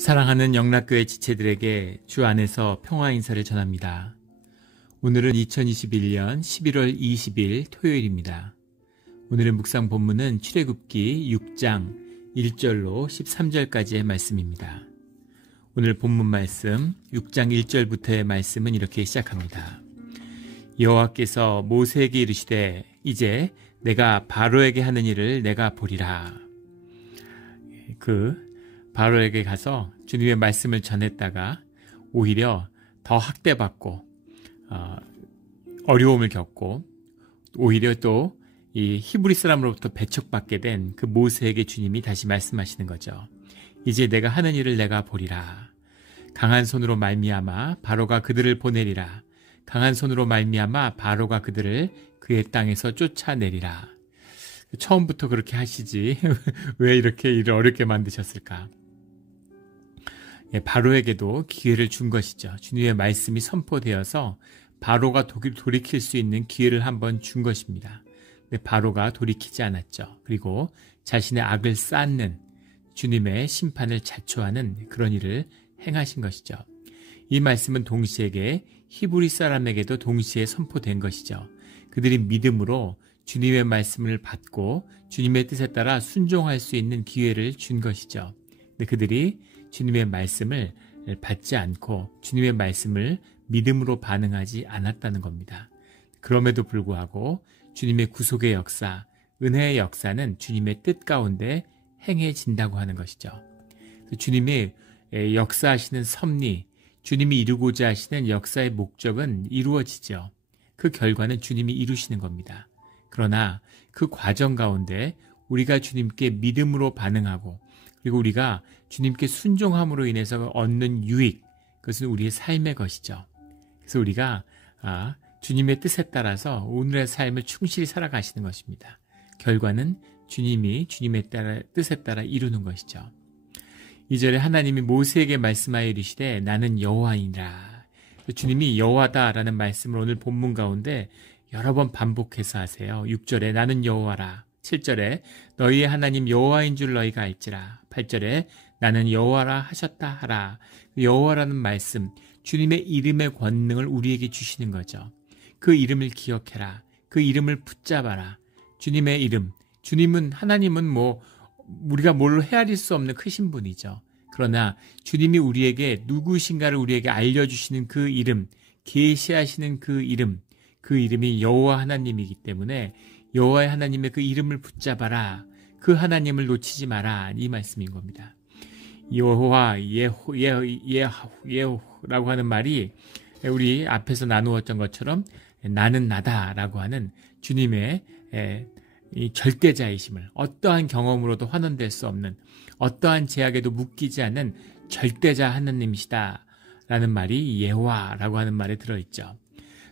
사랑하는 영락교회 지체들에게 주 안에서 평화 인사를 전합니다. 오늘은 2021년 11월 20일 토요일입니다. 오늘의 묵상 본문은 출애굽기 6장 1절로 13절까지의 말씀입니다. 오늘 본문 말씀 6장 1절부터의 말씀은 이렇게 시작합니다. 여호와께서 모세에게 이르시되 이제 내가 바로에게 하는 일을 내가 보리라. 바로에게 가서 주님의 말씀을 전했다가 오히려 더 학대받고 어려움을 겪고 오히려 또 이 히브리 사람으로부터 배척받게 된 그 모세에게 주님이 다시 말씀하시는 거죠. 이제 내가 하는 일을 내가 보리라. 강한 손으로 말미암아 바로가 그들을 보내리라. 강한 손으로 말미암아 바로가 그들을 그의 땅에서 쫓아내리라. 처음부터 그렇게 하시지 왜 이렇게 일을 어렵게 만드셨을까? 바로에게도 기회를 준 것이죠. 주님의 말씀이 선포되어서 바로가 돌이킬 수 있는 기회를 한번 준 것입니다. 근데 바로가 돌이키지 않았죠. 그리고 자신의 악을 쌓는 주님의 심판을 자초하는 그런 일을 행하신 것이죠. 이 말씀은 동시에 히브리 사람에게도 동시에 선포된 것이죠. 그들이 믿음으로 주님의 말씀을 받고 주님의 뜻에 따라 순종할 수 있는 기회를 준 것이죠. 근데 그들이 주님의 말씀을 받지 않고 주님의 말씀을 믿음으로 반응하지 않았다는 겁니다. 그럼에도 불구하고 주님의 구속의 역사, 은혜의 역사는 주님의 뜻 가운데 행해진다고 하는 것이죠. 주님이 역사하시는 섭리, 주님이 이루고자 하시는 역사의 목적은 이루어지죠. 그 결과는 주님이 이루시는 겁니다. 그러나 그 과정 가운데 우리가 주님께 믿음으로 반응하고 그리고 우리가 주님께 순종함으로 인해서 얻는 유익, 그것은 우리의 삶의 것이죠. 그래서 우리가 주님의 뜻에 따라서 오늘의 삶을 충실히 살아가시는 것입니다. 결과는 주님이 주님의 뜻에 따라 이루는 것이죠. 2절에 하나님이 모세에게 말씀하여 이르시되 나는 여호와이니라. 주님이 여호와다라는 말씀을 오늘 본문 가운데 여러 번 반복해서 하세요. 6절에 나는 여호와라. 7절에 너희의 하나님 여호와인 줄 너희가 알지라. 8절에 나는 여호와라 하셨다 하라. 여호와라는 말씀, 주님의 이름의 권능을 우리에게 주시는 거죠. 그 이름을 기억해라. 그 이름을 붙잡아라. 주님의 이름, 하나님은 우리가 뭘로 헤아릴 수 없는 크신 분이죠. 그러나 주님이 우리에게 누구신가를 우리에게 알려주시는 그 이름, 계시하시는 그 이름이 여호와 하나님이기 때문에 여호와의 하나님의 그 이름을 붙잡아라. 그 하나님을 놓치지 마라. 이 말씀인 겁니다. 여호와, 예호라고 하는 말이 우리 앞에서 나누었던 것처럼 나는 나다라고 하는 주님의 이 절대자이심을 어떠한 경험으로도 환원될 수 없는 어떠한 제약에도 묶이지 않는 절대자 하나님이시다 라는 말이 여호와라고 하는 말에 들어있죠.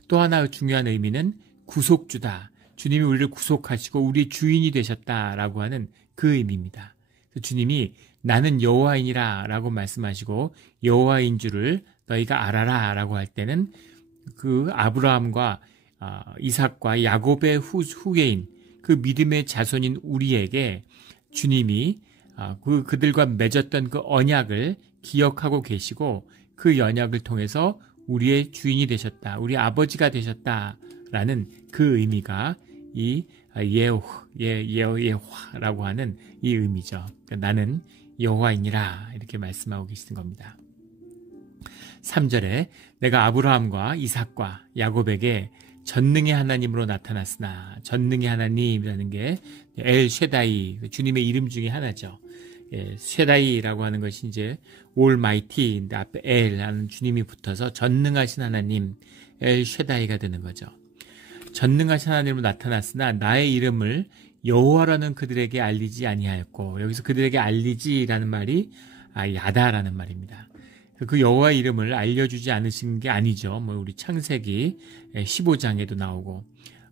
또 하나 중요한 의미는 구속주다. 주님이 우리를 구속하시고 우리 주인이 되셨다라고 하는 그 의미입니다. 주님이 나는 여호와이니라 라고 말씀하시고 여호와인 줄을 너희가 알아라 라고 할 때는 그 아브라함과 이삭과 야곱의 후예인 그 믿음의 자손인 우리에게 주님이 그들과 맺었던 그 언약을 기억하고 계시고 그 언약을 통해서 우리의 주인이 되셨다. 우리 아버지가 되셨다라는 그 의미가 이 예호라고 하는 이 의미죠. 그러니까 나는 여호와이니라 이렇게 말씀하고 계시는 겁니다. 3절에 내가 아브라함과 이삭과 야곱에게 전능의 하나님으로 나타났으나 전능의 하나님이라는 게 엘 쉐다이 주님의 이름 중에 하나죠. 쉐다이라고 하는 것이 이제 올마이티 앞에 엘라는 주님이 붙어서 전능하신 하나님 엘 쉐다이가 되는 거죠. 전능하신 하나님으로 나타났으나 나의 이름을 여호와라는 그들에게 알리지 아니하였고 여기서 그들에게 알리지라는 말이 야다라는 말입니다. 그 여호와의 이름을 알려주지 않으신 게 아니죠. 우리 창세기 15장에도 나오고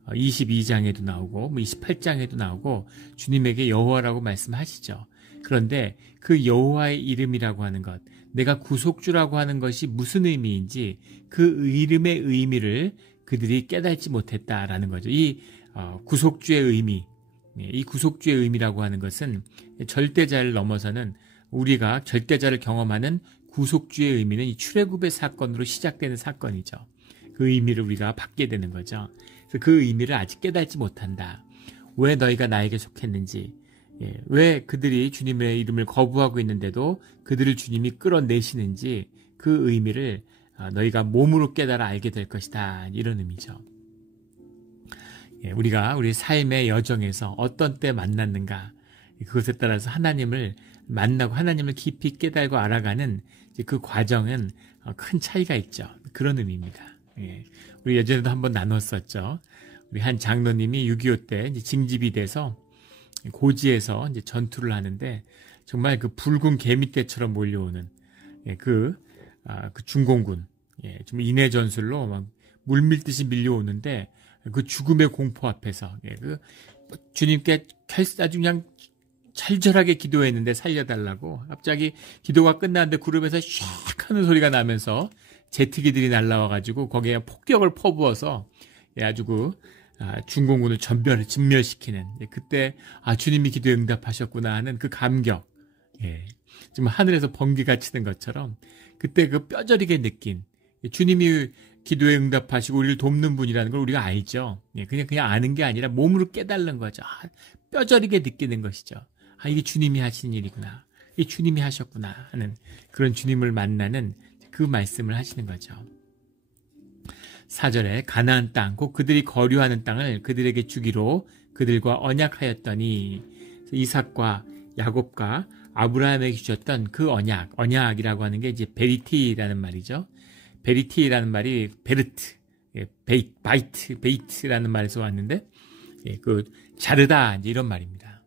22장에도 나오고 28장에도 나오고 주님에게 여호와라고 말씀하시죠. 그런데 그 여호와의 이름이라고 하는 것, 내가 구속주라고 하는 것이 무슨 의미인지 그 이름의 의미를 그들이 깨닫지 못했다라는 거죠. 이 구속주의 의미, 이 구속주의 의미라고 하는 것은 절대자를 넘어서는 우리가 절대자를 경험하는 구속주의 의미는 이 출애굽의 사건으로 시작되는 사건이죠. 그 의미를 우리가 받게 되는 거죠. 그래서 그 의미를 아직 깨닫지 못한다. 왜 너희가 나에게 속했는지, 왜 그들이 주님의 이름을 거부하고 있는데도 그들을 주님이 끌어내시는지 그 의미를 너희가 몸으로 깨달아 알게 될 것이다. 이런 의미죠. 우리가 우리 삶의 여정에서 어떤 때 만났는가, 그것에 따라서 하나님을 만나고 하나님을 깊이 깨달고 알아가는 그 과정은 큰 차이가 있죠. 그런 의미입니다. 우리 예전에도 한번 나눴었죠. 우리 한 장로님이 6.25 때 징집이 돼서 고지에서 이제 전투를 하는데 정말 그 붉은 개미떼처럼 몰려오는 그 중공군, 좀 인해 전술로 막 물밀듯이 밀려오는데 그 죽음의 공포 앞에서 그 주님께 아주 그냥 절절하게 기도했는데 살려달라고 갑자기 기도가 끝났는데 구름에서 샥 하는 소리가 나면서 제트기들이 날라와가지고 거기에 폭격을 퍼부어서 아주 그 중공군을 진멸시키는 그때 주님이 기도에 응답하셨구나 하는 그 감격, 좀 하늘에서 번개가 치는 것처럼 그때 그 뼈저리게 느낀 주님이 기도에 응답하시고 우리를 돕는 분이라는 걸 우리가 알죠. 그냥 아는 게 아니라 몸으로 깨달는 거죠. 뼈저리게 느끼는 것이죠. 이게 주님이 하신 일이구나. 이게 주님이 하셨구나 하는 그런 주님을 만나는 그 말씀을 하시는 거죠. 4절에 가나안 땅, 곧 그들이 거류하는 땅을 그들에게 주기로 그들과 언약하였더니 이삭과 야곱과 아브라함에게 주셨던 그 언약이라고 하는 게 이제 베리티라는 말이죠. 베리티라는 말이 베르트, 베이트라는 말에서 왔는데, 그 자르다 이제 이런 말입니다.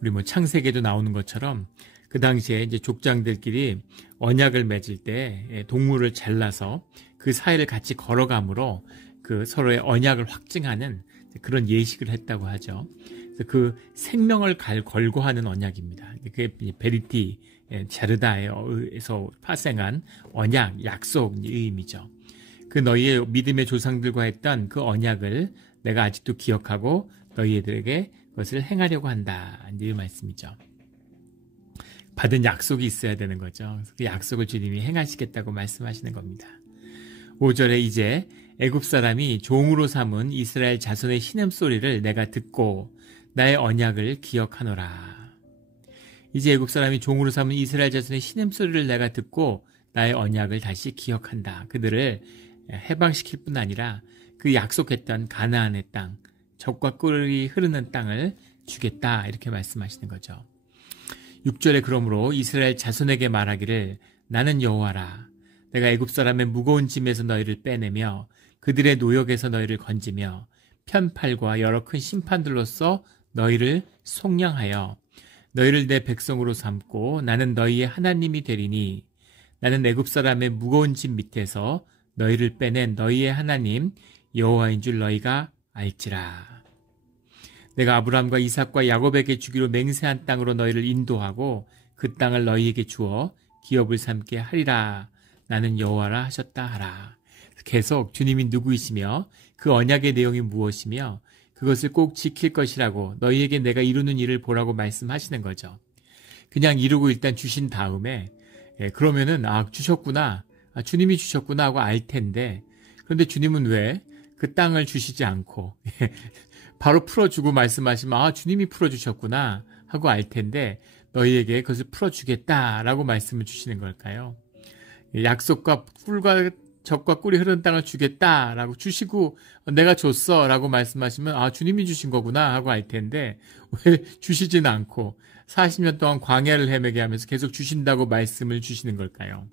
우리 창세기에도 나오는 것처럼 그 당시에 이제 족장들끼리 언약을 맺을 때 동물을 잘라서 그 사이를 같이 걸어감으로 그 서로의 언약을 확증하는 그런 예식을 했다고 하죠. 그래서 그 생명을 걸고 하는 언약입니다. 그게 베리티, 자르다에서 파생한 언약, 약속의 의미죠. 그 너희의 믿음의 조상들과 했던 그 언약을 내가 아직도 기억하고 너희들에게 그것을 행하려고 한다. 이 말씀이죠. 받은 약속이 있어야 되는 거죠. 그 약속을 주님이 행하시겠다고 말씀하시는 겁니다. 5절에 이제 애굽 사람이 종으로 삼은 이스라엘 자손의 신음소리를 내가 듣고 나의 언약을 기억하노라. 이제 애굽 사람이 종으로 삼은 이스라엘 자손의 신음소리를 내가 듣고 나의 언약을 다시 기억한다. 그들을 해방시킬 뿐 아니라 그 약속했던 가나안의 땅, 젖과 꿀이 흐르는 땅을 주겠다. 이렇게 말씀하시는 거죠. 6절에 그러므로 이스라엘 자손에게 말하기를 나는 여호와라. 내가 애굽 사람의 무거운 짐에서 너희를 빼내며 그들의 노역에서 너희를 건지며 편팔과 여러 큰 심판들로서 너희를 속량하여 너희를 내 백성으로 삼고 나는 너희의 하나님이 되리니 나는 애굽 사람의 무거운 짐 밑에서 너희를 빼낸 너희의 하나님 여호와인 줄 너희가 알지라. 내가 아브라함과 이삭과 야곱에게 주기로 맹세한 땅으로 너희를 인도하고 그 땅을 너희에게 주어 기업을 삼게 하리라. 나는 여호와라 하셨다 하라. 계속 주님이 누구이시며 그 언약의 내용이 무엇이며 그것을 꼭 지킬 것이라고 너희에게 내가 이루는 일을 보라고 말씀하시는 거죠. 그냥 이루고 일단 주신 다음에 그러면은 주셨구나, 주님이 주셨구나 하고 알 텐데, 그런데 주님은 왜 그 땅을 주시지 않고 바로 풀어주고 말씀하시면 주님이 풀어주셨구나 하고 알 텐데 너희에게 그것을 풀어주겠다라고 말씀을 주시는 걸까요? 약속과 젖과 꿀이 흐르는 땅을 주겠다라고 주시고 내가 줬어 라고 말씀하시면 주님이 주신 거구나 하고 알 텐데 왜 주시지는 않고 40년 동안 광야를 헤매게 하면서 계속 주신다고 말씀을 주시는 걸까요?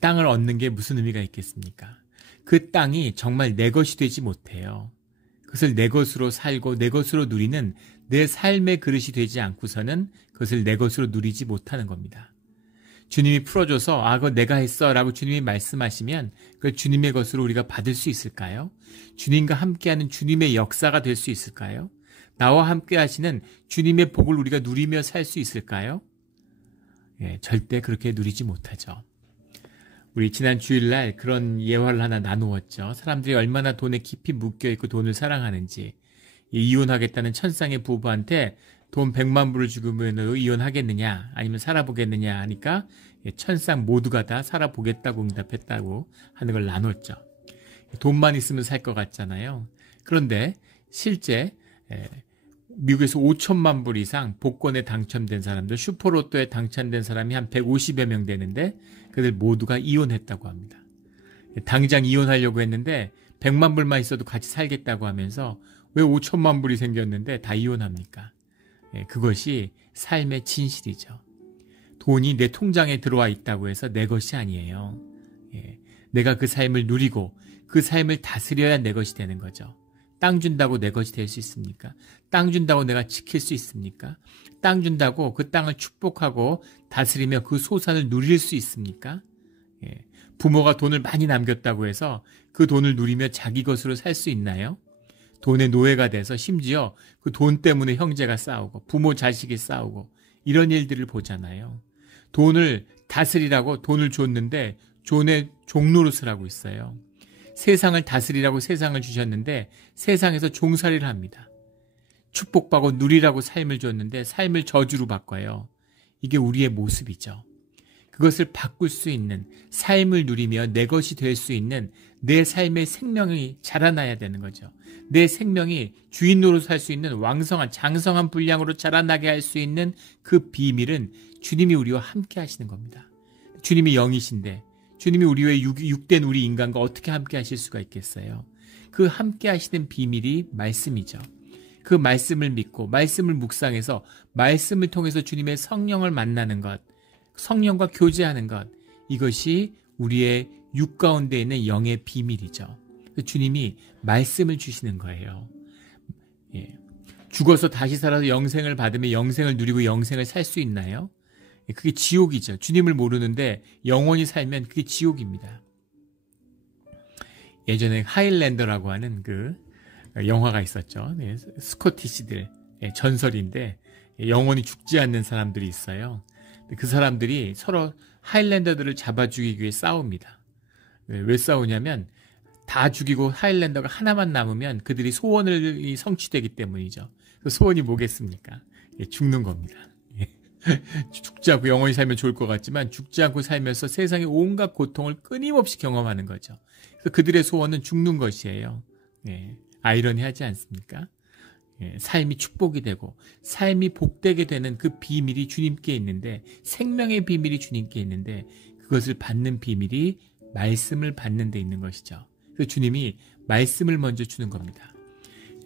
땅을 얻는 게 무슨 의미가 있겠습니까? 그 땅이 정말 내 것이 되지 못해요. 그것을 내 것으로 살고 내 것으로 누리는 내 삶의 그릇이 되지 않고서는 그것을 내 것으로 누리지 못하는 겁니다. 주님이 풀어줘서 그거 내가 했어 라고 주님이 말씀하시면 그걸 주님의 것으로 우리가 받을 수 있을까요? 주님과 함께하는 주님의 역사가 될 수 있을까요? 나와 함께 하시는 주님의 복을 우리가 누리며 살 수 있을까요? 절대 그렇게 누리지 못하죠. 우리 지난 주일날 그런 예화를 하나 나누었죠. 사람들이 얼마나 돈에 깊이 묶여있고 돈을 사랑하는지. 이혼하겠다는 천상의 부부한테 돈 100만 불을 주면 이혼하겠느냐 아니면 살아보겠느냐 하니까 천상 모두가 다 살아보겠다고 응답했다고 하는 걸 나눴죠. 돈만 있으면 살 것 같잖아요. 그런데 실제 미국에서 5천만 불 이상 복권에 당첨된 사람들, 슈퍼로또에 당첨된 사람이 한 150여 명 되는데 그들 모두가 이혼했다고 합니다. 당장 이혼하려고 했는데 100만 불만 있어도 같이 살겠다고 하면서 왜 5천만 불이 생겼는데 다 이혼합니까? 그것이 삶의 진실이죠. 돈이 내 통장에 들어와 있다고 해서 내 것이 아니에요. 내가 그 삶을 누리고 그 삶을 다스려야 내 것이 되는 거죠. 땅 준다고 내 것이 될 수 있습니까? 땅 준다고 내가 지킬 수 있습니까? 땅 준다고 그 땅을 축복하고 다스리며 그 소산을 누릴 수 있습니까? 부모가 돈을 많이 남겼다고 해서 그 돈을 누리며 자기 것으로 살 수 있나요? 돈의 노예가 돼서 심지어 그 돈 때문에 형제가 싸우고 부모 자식이 싸우고 이런 일들을 보잖아요. 돈을 다스리라고 돈을 줬는데 돈의 종노릇을 하고 있어요. 세상을 다스리라고 세상을 주셨는데 세상에서 종살이를 합니다. 축복받고 누리라고 삶을 줬는데 삶을 저주로 바꿔요. 이게 우리의 모습이죠. 그것을 바꿀 수 있는, 삶을 누리며 내 것이 될 수 있는 내 삶의 생명이 자라나야 되는 거죠. 내 생명이 주인 노릇 할 수 있는 왕성한 장성한 분량으로 자라나게 할 수 있는 그 비밀은 주님이 우리와 함께 하시는 겁니다. 주님이 영이신데 주님이 우리와 육된 우리 인간과 어떻게 함께 하실 수가 있겠어요? 그 함께 하시는 비밀이 말씀이죠. 그 말씀을 믿고 말씀을 묵상해서 말씀을 통해서 주님의 성령을 만나는 것, 성령과 교제하는 것, 이것이 우리의 육 가운데 있는 영의 비밀이죠. 주님이 말씀을 주시는 거예요. 죽어서 다시 살아서 영생을 받으면 영생을 누리고 영생을 살 수 있나요? 그게 지옥이죠. 주님을 모르는데 영원히 살면 그게 지옥입니다. 예전에 하일랜더라고 하는 그 영화가 있었죠. 스코티시들 전설인데 영원히 죽지 않는 사람들이 있어요. 그 사람들이 서로 하일랜더들을 잡아 죽이기 위해 싸웁니다. 왜 싸우냐면 다 죽이고 하일랜더가 하나만 남으면 그들이 소원이 성취되기 때문이죠. 그 소원이 뭐겠습니까? 죽는 겁니다. 죽지 않고 영원히 살면 좋을 것 같지만 죽지 않고 살면서 세상의 온갖 고통을 끊임없이 경험하는 거죠. 그래서 그들의 소원은 죽는 것이에요. 아이러니하지 않습니까? 삶이 축복이 되고 삶이 복되게 되는 그 비밀이 주님께 있는데, 생명의 비밀이 주님께 있는데 그것을 받는 비밀이 말씀을 받는 데 있는 것이죠. 그래서 주님이 말씀을 먼저 주는 겁니다.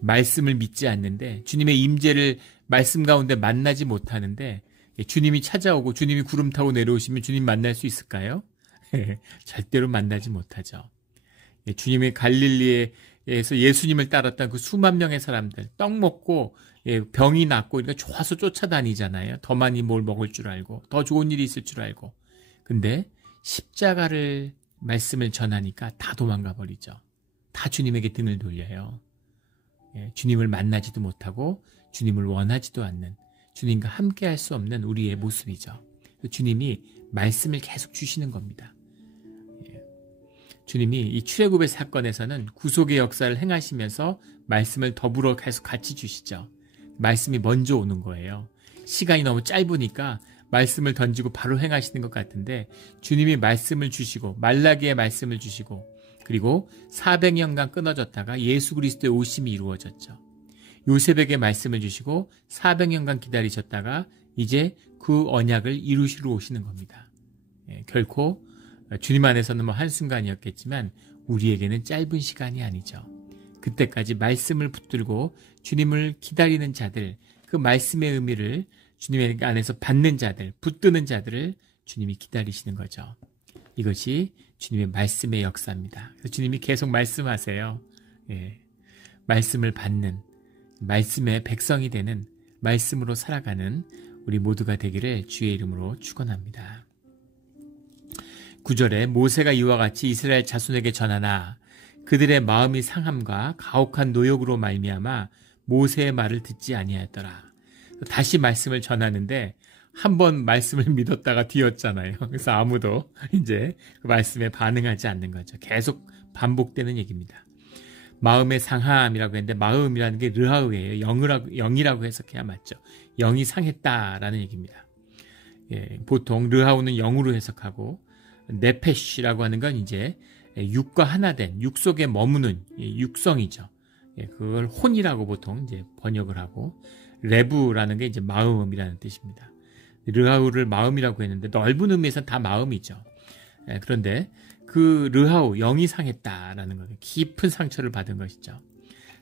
말씀을 믿지 않는데, 주님의 임재를 말씀 가운데 만나지 못하는데 주님이 찾아오고 주님이 구름 타고 내려오시면 주님 만날 수 있을까요? 절대로 만나지 못하죠. 주님의 갈릴리에서 예수님을 따랐던 그 수만 명의 사람들, 떡 먹고 병이 낫고 그러니까 좋아서 쫓아다니잖아요. 더 많이 뭘 먹을 줄 알고 더 좋은 일이 있을 줄 알고. 근데 십자가를 말씀을 전하니까 다 도망가 버리죠. 다 주님에게 등을 돌려요. 주님을 만나지도 못하고 주님을 원하지도 않는, 주님과 함께 할 수 없는 우리의 모습이죠. 주님이 말씀을 계속 주시는 겁니다. 주님이 이 출애굽의 사건에서는 구속의 역사를 행하시면서 말씀을 더불어 계속 같이 주시죠. 말씀이 먼저 오는 거예요. 시간이 너무 짧으니까 말씀을 던지고 바로 행하시는 것 같은데 주님이 말씀을 주시고 말라기의 말씀을 주시고 그리고 400년간 끊어졌다가 예수 그리스도의 오심이 이루어졌죠. 요셉에게 말씀을 주시고 400년간 기다리셨다가 이제 그 언약을 이루시러 오시는 겁니다. 결코 주님 안에서는 뭐 한순간이었겠지만 우리에게는 짧은 시간이 아니죠. 그때까지 말씀을 붙들고 주님을 기다리는 자들, 그 말씀의 의미를 주님 안에서 받는 자들, 붙드는 자들을 주님이 기다리시는 거죠. 이것이 주님의 말씀의 역사입니다. 그래서 주님이 계속 말씀하세요. 말씀을 받는, 말씀의 백성이 되는, 말씀으로 살아가는 우리 모두가 되기를 주의 이름으로 축원합니다. 9절에 모세가 이와 같이 이스라엘 자손에게 전하나 그들의 마음이 상함과 가혹한 노역으로 말미암아 모세의 말을 듣지 아니하였더라. 다시 말씀을 전하는데 한 번 말씀을 믿었다가 뒤였잖아요. 그래서 아무도 이제 그 말씀에 반응하지 않는 거죠. 계속 반복되는 얘기입니다. 마음의 상함이라고 했는데 마음이라는 게 르하우예요. 영이라고 해석해야 맞죠. 영이 상했다라는 얘기입니다. 예, 보통 르하우는 영으로 해석하고 네페시라고 하는 건 이제 육과 하나 된 육 속에 머무는 육성이죠. 예, 그걸 혼이라고 보통 이제 번역을 하고 레부라는 게 이제 마음이라는 뜻입니다. 르하우를 마음이라고 했는데 넓은 의미에서는 다 마음이죠. 예, 그런데 그 르하우 영이 상했다라는 거예요. 깊은 상처를 받은 것이죠.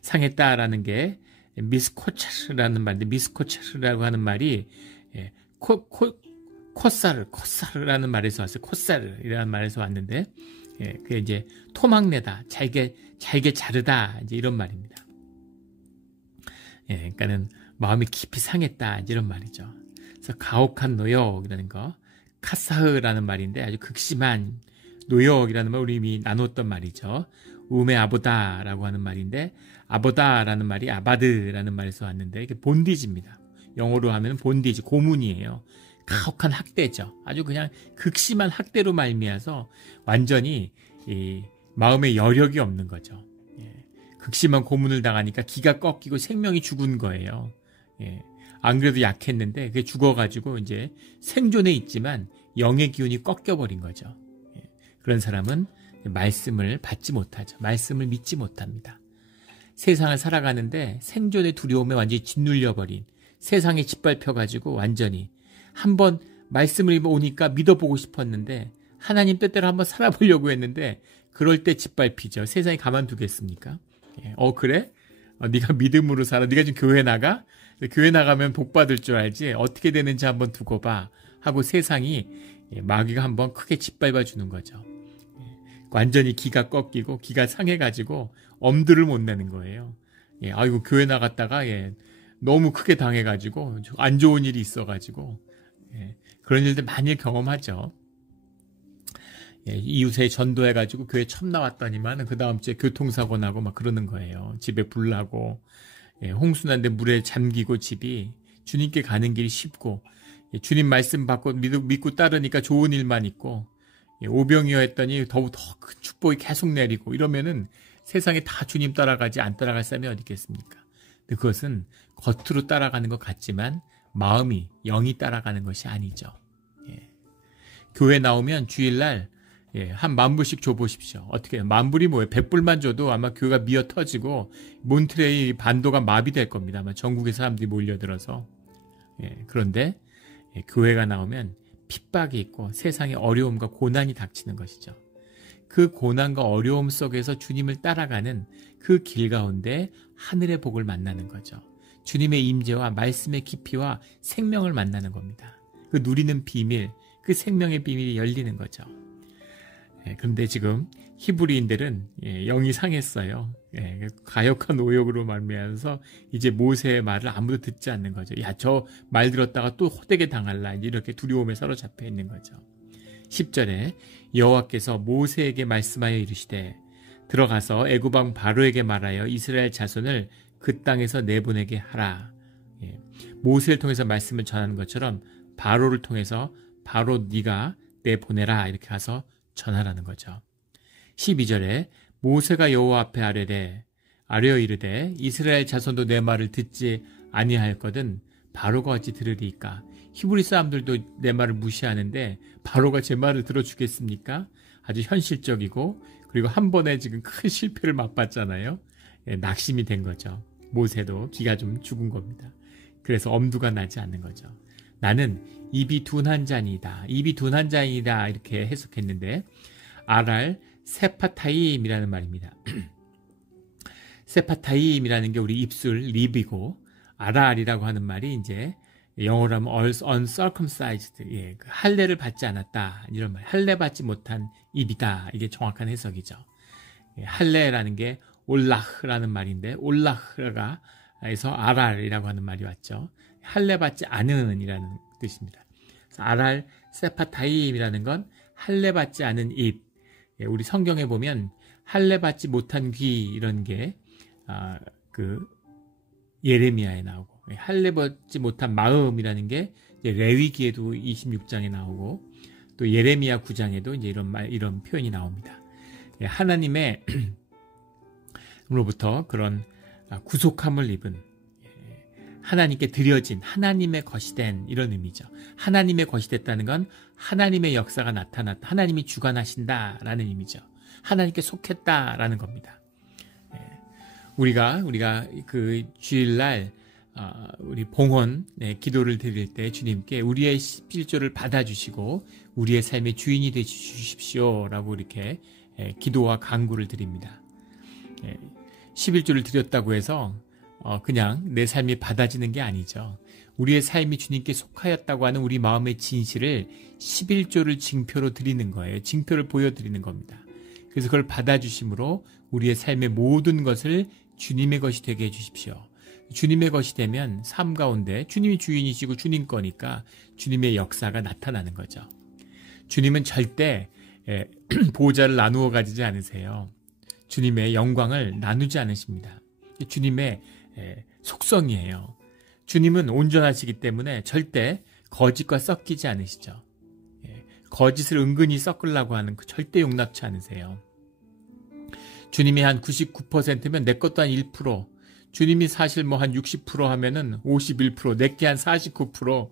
상했다라는 게 미스코차르라는 말인데 미스코차르라고 하는 말이 예, 코사르라는 말에서 왔어요. 코사르라는 말에서 왔는데 예, 그게 이제 토막내다, 잘게 자르다 이제 이런 말입니다. 예, 그러니까는 마음이 깊이 상했다 이제 이런 말이죠. 그래서 가혹한 노역이라는 거, 카사흐라는 말인데 아주 극심한 노역이라는 말 우리 이미 나눴던 말이죠. 우메 아보다라고 하는 말인데 아보다라는 말이 아바드라는 말에서 왔는데 이게 본디지입니다. 영어로 하면 본디지, 고문이에요. 가혹한 학대죠. 아주 그냥 극심한 학대로 말미암아서 완전히 이 마음의 여력이 없는 거죠. 예. 극심한 고문을 당하니까 기가 꺾이고 생명이 죽은 거예요. 예. 안 그래도 약했는데 그게 죽어가지고 이제 생존에 있지만 영의 기운이 꺾여버린 거죠. 예. 그런 사람은 말씀을 받지 못하죠. 말씀을 믿지 못합니다. 세상을 살아가는데 생존의 두려움에 완전히 짓눌려버린, 세상에 짓밟혀가지고 완전히 한번 말씀을 오니까 믿어보고 싶었는데 하나님 뜻대로 한번 살아보려고 했는데 그럴 때 짓밟히죠. 세상에 가만두겠습니까? 예. 그래? 네가 믿음으로 살아. 네가 지금 교회 나가? 교회 나가면 복 받을 줄 알지? 어떻게 되는지 한번 두고 봐. 하고 세상이 마귀가 한번 크게 짓밟아 주는 거죠. 완전히 기가 꺾이고 기가 상해가지고 엄두를 못 내는 거예요. 예. 아이고 교회 나갔다가 너무 크게 당해가지고 안 좋은 일이 있어가지고 그런 일들 많이 경험하죠. 이웃에 전도해가지고 교회 처음 나왔더니만 그 다음 주에 교통사고 나고 막 그러는 거예요. 집에 불 나고 홍수난데 물에 잠기고 집이 주님께 가는 길이 쉽고 주님 말씀 받고 믿고 따르니까 좋은 일만 있고 오병이어 했더니 더 큰 축복이 계속 내리고 이러면은 세상에 다 주님 따라가지 안 따라갈 사람이 어디 있겠습니까? 근데 그것은 겉으로 따라가는 것 같지만 마음이 영이 따라가는 것이 아니죠. 예. 교회 나오면 주일날 한 10,000불씩 줘보십시오. 어떻게 10,000불이 뭐예요? 100불만 줘도 아마 교회가 미어 터지고 몬트레이 반도가 마비될 겁니다. 아마 전국의 사람들이 몰려들어서. 그런데 교회가 나오면 핍박이 있고 세상의 어려움과 고난이 닥치는 것이죠. 그 고난과 어려움 속에서 주님을 따라가는 그 길 가운데 하늘의 복을 만나는 거죠. 주님의 임재와 말씀의 깊이와 생명을 만나는 겁니다. 그 누리는 비밀, 그 생명의 비밀이 열리는 거죠. 그런데 지금 히브리인들은 영이 상했어요. 가역한 오역으로 말미암아서 이제 모세의 말을 아무도 듣지 않는 거죠. 야, 저 말 들었다가 또 호되게 당할라. 이렇게 두려움에 사로잡혀 있는 거죠. 10절에 여호와께서 모세에게 말씀하여 이르시되 들어가서 애굽 왕 바로에게 말하여 이스라엘 자손을 그 땅에서 내보내게 하라. 모세를 통해서 말씀을 전하는 것처럼 바로를 통해서 바로 네가 내보내라 이렇게 가서 전하라는 거죠. 12절에 모세가 여호와 앞에 아뢰어 이르되 이스라엘 자손도 내 말을 듣지 아니하였거든 바로가 어찌 들으리이까. 히브리 사람들도 내 말을 무시하는데 바로가 제 말을 들어주겠습니까? 아주 현실적이고 그리고 한 번에 지금 큰 실패를 맛봤잖아요. 낙심이 된 거죠. 모세도 기가 좀 죽은 겁니다. 그래서 엄두가 나지 않는 거죠. 나는 입이 둔한 자니이다. 입이 둔한 자이다 이렇게 해석했는데 아랄 세파타임이라는 말입니다. 세파타임이라는 게 우리 입술 립이고 아랄이라고 하는 말이 이제 영어로 하면 uncircumcised, 할례를 받지 않았다 이런 말. 할례 받지 못한 입이다. 이게 정확한 해석이죠. 할례라는 게 올라흐라는 말인데 올라흐가 에서 아랄이라고 하는 말이 왔죠. 할례 받지 않은 이라는 뜻입니다. 아랄 세파타임이라는 건 할례 받지 않은 입. 우리 성경에 보면 할례 받지 못한 귀 이런 게 예레미야에 나오고 할례 받지 못한 마음이라는 게 레위기에도 26장에 나오고 또 예레미야 9장에도 이제 이런 표현이 나옵니다. 하나님의 로부터 그런 구속함을 입은 하나님께 드려진 하나님의 것이 된 이런 의미죠. 하나님의 것이 됐다는 건 하나님의 역사가 나타났다. 하나님이 주관하신다라는 의미죠. 하나님께 속했다라는 겁니다. 우리가 그 주일날 우리 봉헌 기도를 드릴 때 주님께 우리의 11조를 받아주시고 우리의 삶의 주인이 되주십시오라고 이렇게 기도와 간구를 드립니다. 11조를 드렸다고 해서 그냥 내 삶이 받아지는 게 아니죠. 우리의 삶이 주님께 속하였다고 하는 우리 마음의 진실을 11조를 징표로 드리는 거예요. 징표를 보여드리는 겁니다. 그래서 그걸 받아주심으로 우리의 삶의 모든 것을 주님의 것이 되게 해주십시오. 주님의 것이 되면 삶 가운데 주님이 주인이시고 주님 거니까 주님의 역사가 나타나는 거죠. 주님은 절대 보호자를 나누어 가지지 않으세요. 주님의 영광을 나누지 않으십니다. 주님의 속성이에요. 주님은 온전하시기 때문에 절대 거짓과 섞이지 않으시죠. 거짓을 은근히 섞으려고 하는 그 절대 용납치 않으세요. 주님이 한 99%면 내 것도 한 1%, 주님이 사실 뭐 한 60% 하면은 51%, 내게 한 49%,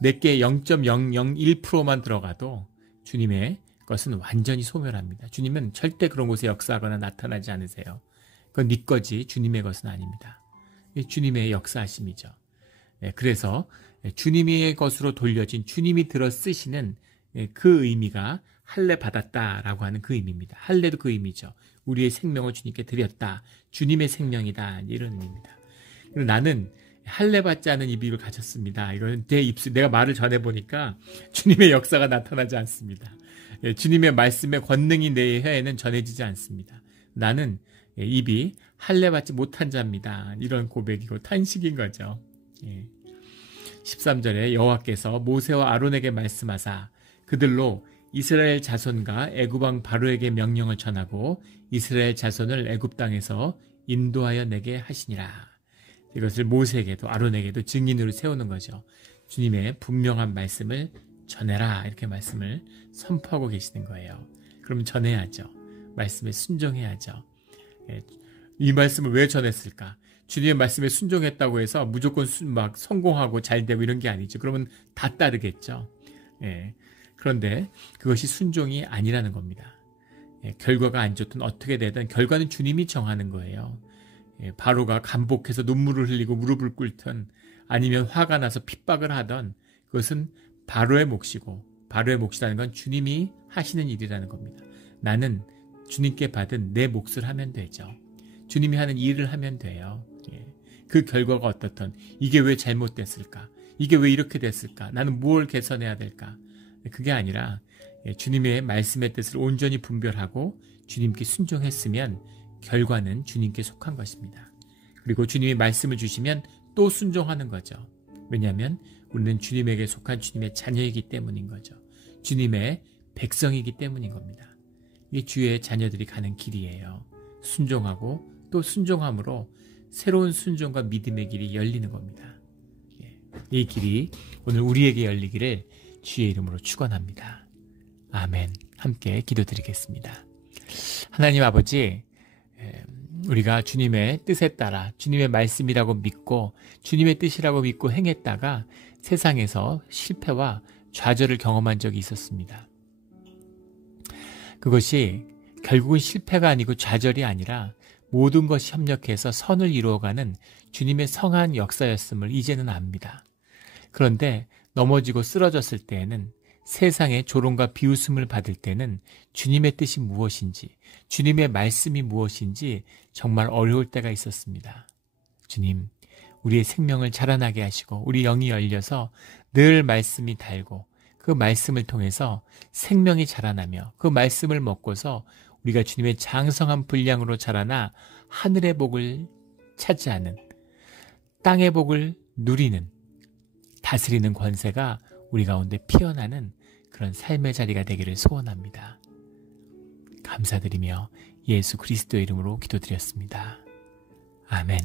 내게 0.001%만 들어가도 주님의 것은 완전히 소멸합니다. 주님은 절대 그런 곳에 역사하거나 나타나지 않으세요. 그건 네 거지 주님의 것은 아닙니다. 주님의 역사하심이죠. 그래서 주님의 것으로 돌려진 주님이 들어 쓰시는 그 의미가 할례 받았다라고 하는 그 의미입니다. 할례도 그 의미죠. 우리의 생명을 주님께 드렸다. 주님의 생명이다. 이런 의미입니다. 나는 할례 받지 않은 입을 가졌습니다. 이건 내 입술, 내가 말을 전해보니까 주님의 역사가 나타나지 않습니다. 주님의 말씀의 권능이 내 혀에는 전해지지 않습니다. 나는 입이 할례 받지 못한 자입니다. 이런 고백이고 탄식인 거죠. 13절에 여호와께서 모세와 아론에게 말씀하사 그들로 이스라엘 자손과 애굽 왕 바로에게 명령을 전하고 이스라엘 자손을 애굽 땅에서 인도하여 내게 하시니라. 이것을 모세에게도 아론에게도 증인으로 세우는 거죠. 주님의 분명한 말씀을 전해라 이렇게 말씀을 선포하고 계시는 거예요. 그럼 전해야죠. 말씀에 순종해야죠. 이 말씀을 왜 전했을까? 주님의 말씀에 순종했다고 해서 무조건 막 성공하고 잘 되고 이런 게 아니죠. 그러면 다 따르겠죠. 그런데 그것이 순종이 아니라는 겁니다. 결과가 안 좋든 어떻게 되든 결과는 주님이 정하는 거예요. 바로가 감복해서 눈물을 흘리고 무릎을 꿇든 아니면 화가 나서 핍박을 하던 그것은 바로의 몫이고 바로의 몫이라는 건 주님이 하시는 일이라는 겁니다. 나는 주님께 받은 내 몫을 하면 되죠. 주님이 하는 일을 하면 돼요. 그 결과가 어떻든 이게 왜 잘못됐을까? 이게 왜 이렇게 됐을까? 나는 무엇을 개선해야 될까? 그게 아니라 주님의 말씀의 뜻을 온전히 분별하고 주님께 순종했으면 결과는 주님께 속한 것입니다. 그리고 주님이 말씀을 주시면 또 순종하는 거죠. 왜냐하면 우리는 주님에게 속한 주님의 자녀이기 때문인 거죠. 주님의 백성이기 때문인 겁니다. 이게 주의 자녀들이 가는 길이에요. 순종하고 또 순종함으로 새로운 순종과 믿음의 길이 열리는 겁니다. 이 길이 오늘 우리에게 열리기를 주의 이름으로 축원합니다. 아멘. 함께 기도드리겠습니다. 하나님 아버지, 우리가 주님의 뜻에 따라 주님의 말씀이라고 믿고 주님의 뜻이라고 믿고 행했다가 세상에서 실패와 좌절을 경험한 적이 있었습니다. 그것이 결국은 실패가 아니고 좌절이 아니라 모든 것이 협력해서 선을 이루어가는 주님의 성한 역사였음을 이제는 압니다. 그런데 넘어지고 쓰러졌을 때에는 세상의 조롱과 비웃음을 받을 때는 주님의 뜻이 무엇인지, 주님의 말씀이 무엇인지 정말 어려울 때가 있었습니다. 주님, 우리의 생명을 자라나게 하시고 우리 영이 열려서 늘 말씀이 달고 그 말씀을 통해서 생명이 자라나며 그 말씀을 먹고서 우리가 주님의 장성한 분량으로 자라나 하늘의 복을 차지하는, 땅의 복을 누리는, 다스리는 권세가 우리 가운데 피어나는 그런 삶의 자리가 되기를 소원합니다. 감사드리며 예수 그리스도의 이름으로 기도드렸습니다. 아멘.